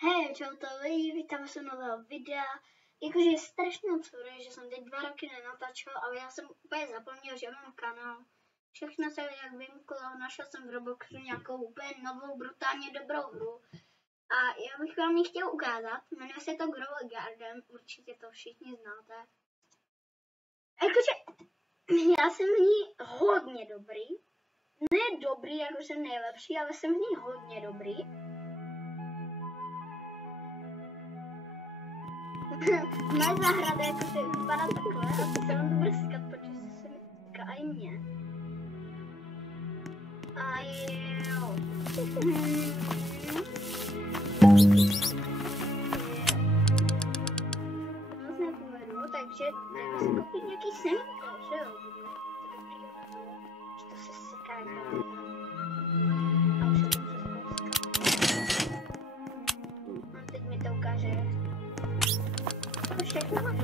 Hej, čau to lidi, vítám vás u nového videa. Jakože je strašně moc furt, že jsem teď 2 roky nenatáčel, ale já jsem úplně zapomněl, že mám kanál. Všechno se jak vymklo, našel jsem v Robloxu nějakou úplně novou, brutálně dobrou hru. A já bych vám ji chtěl ukázat, jmenuje se to Grow Garden, určitě to všichni znáte. Jakože já jsem v ní hodně dobrý, ne dobrý, jako jsem nejlepší, ale jsem v ní hodně dobrý. Moje zahrada jakože vypadá takhle a to se vám to bude říkat, protože se mi týká i mě. A jo. Moc nepovedu, takže jdeme si koupit nějaký semínko, že jo? To se seká jako. A už je to přes a teď mi to ukáže. Všechno mám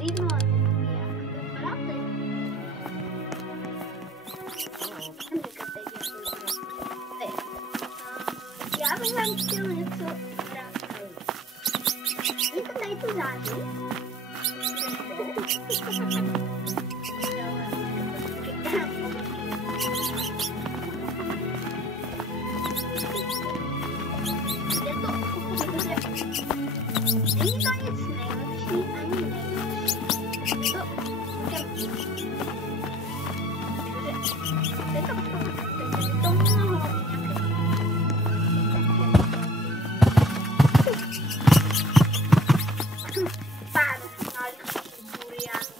líbilo, jak to bráte. Já bych vám chtěl něco vrátit. Je to tady tu září. Není to nic nejlepší, ani nejlepší. To mohlo pár malých duriánů.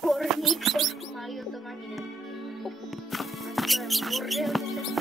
Korník trošku malý, o tom ani nevím. A to je bordel, že se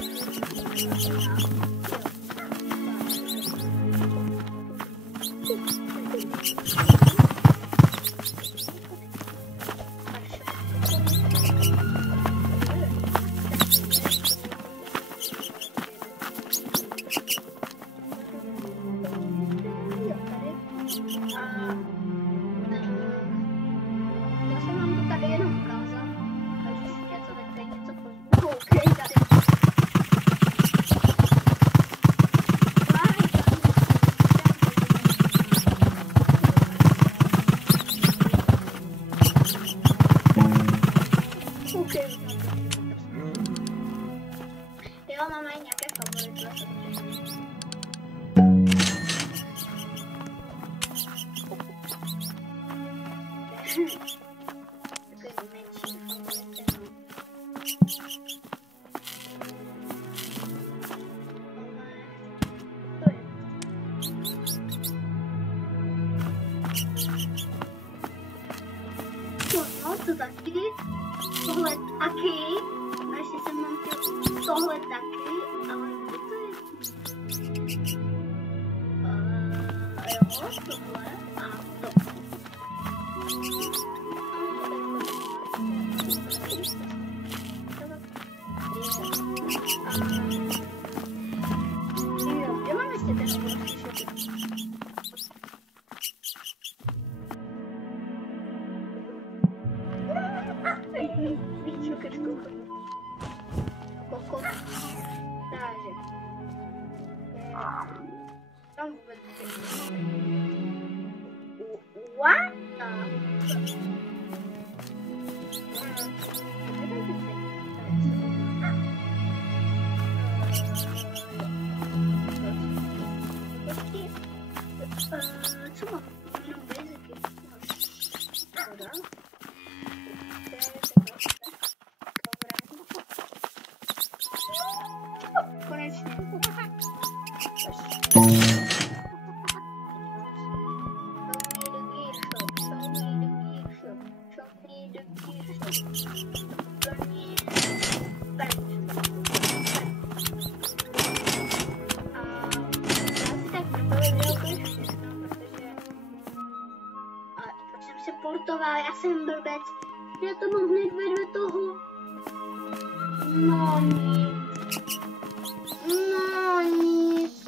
jo, máme i nějaké favority. Takový menší favority. No, to taky. Tohle taky. A ještě jsem mám tohle taky, ale co to je? Jo, tohle a tohle. Jo, já mám ještě ten obrovský. Víc šukačkou. Kokos. Takže. Tam vůbec what the? Co mám? Jenom basicy. Voda. Konečně. Portoval, já jsem blbec, já to mám hned vedle toho. No nic. No nic.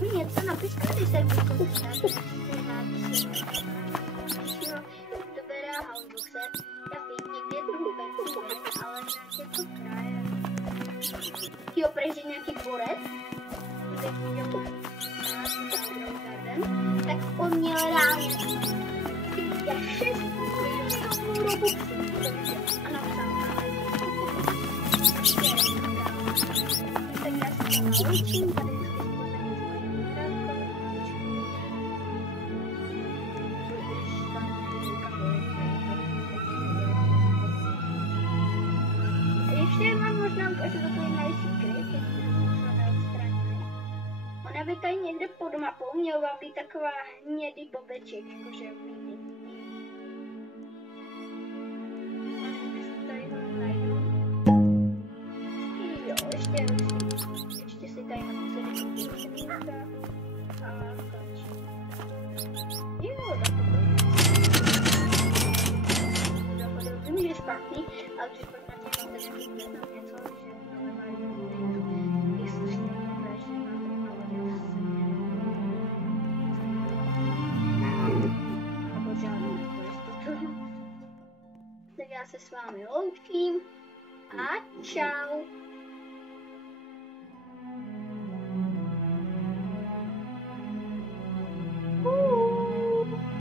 Vy něco napište, když se vyzkoušet. To bere Houseboxer, já vím, někde druhou peknu, ale jinak je to kraj. jo, protože nějaký borec, jako tak on měl ráno 6 milionů robuxů a napsal tak já se tam naučím, tady ještě vám možná ukážu takový malý secret, jestli to neodstraňuje. Ona by tady někde pod mapou měla vám být taková hnědý bobeček, jakože vidí. Tady ho najdu. Jo, ještě si tady naposledy a končí. Jo, takový. Vím, že je špatný, ale když pak na těch máte nějaký něco, že normálně je slušně dobré, že máte nebo žádnou jistotu. Tak já se s vámi loučím a čau.